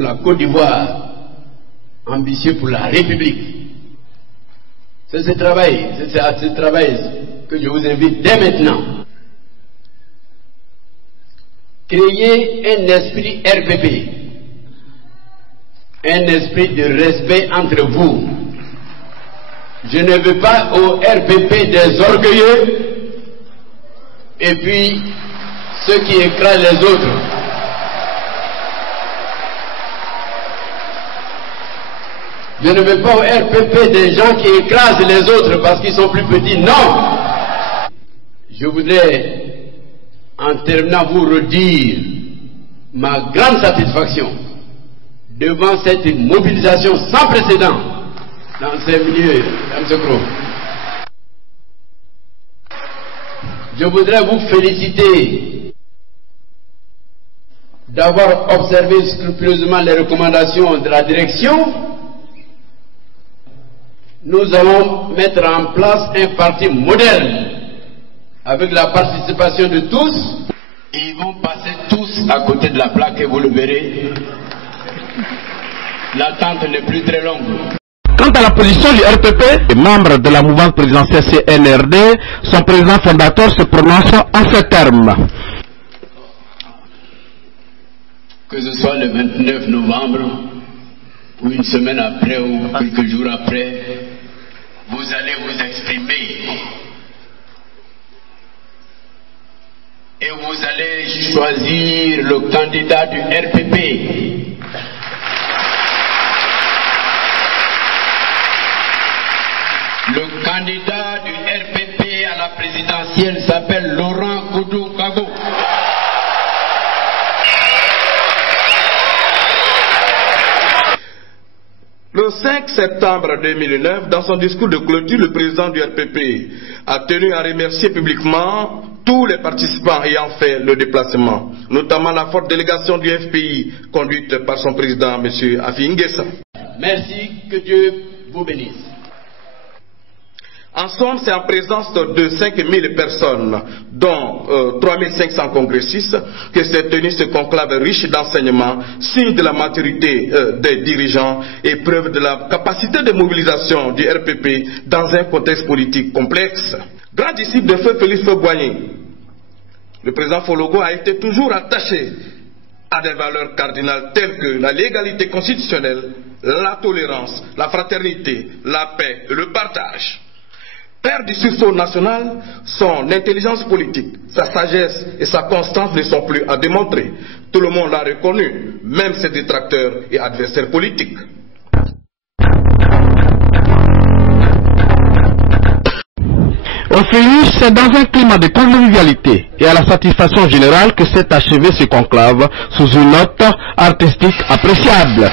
La Côte d'Ivoire, ambitieux pour la République. C'est ce travail, que je vous invite dès maintenant. Créer un esprit RPP, un esprit de respect entre vous. Je ne veux pas au RPP des orgueilleux et puis ceux qui écrasent les autres. Je ne veux pas au RPP des gens qui écrasent les autres parce qu'ils sont plus petits. Non! Je voudrais, en terminant, vous redire ma grande satisfaction devant cette mobilisation sans précédent dans ces milieux, dans ce groupe. Je voudrais vous féliciter d'avoir observé scrupuleusement les recommandations de la direction. Nous allons mettre en place un parti moderne avec la participation de tous. Ils vont passer tous à côté de la plaque et vous le verrez. L'attente n'est plus très longue. Quant à la position du RPP, les membres de la mouvance présidentielle CNRD, son président fondateur se prononce en ces termes. Que ce soit le 29 novembre, ou une semaine après, ou quelques jours après, vous allez vous exprimer. Et vous allez choisir le candidat du RPP. Le candidat du RPP à la présidentielle s'appelle Laurent Koudou-Kago. Le 5 septembre 2009, dans son discours de clôture, le président du RPP a tenu à remercier publiquement tous les participants ayant fait le déplacement, notamment la forte délégation du FPI conduite par son président, M. Afi N'Guessa. Merci, que Dieu vous bénisse. En somme, c'est en présence de 5000 personnes, dont 3500 congressistes, que s'est tenu ce conclave riche d'enseignements, signe de la maturité des dirigeants et preuve de la capacité de mobilisation du RPP dans un contexte politique complexe. Grand disciple de feu Félix Faure-Boigny, le président Fologo a été toujours attaché à des valeurs cardinales telles que la légalité constitutionnelle, la tolérance, la fraternité, la paix et le partage. Père du sursaut national, son intelligence politique, sa sagesse et sa constance ne sont plus à démontrer. Tout le monde l'a reconnu, même ses détracteurs et adversaires politiques. Au finish, c'est dans un climat de convivialité et à la satisfaction générale que s'est achevé ce conclave sous une note artistique appréciable.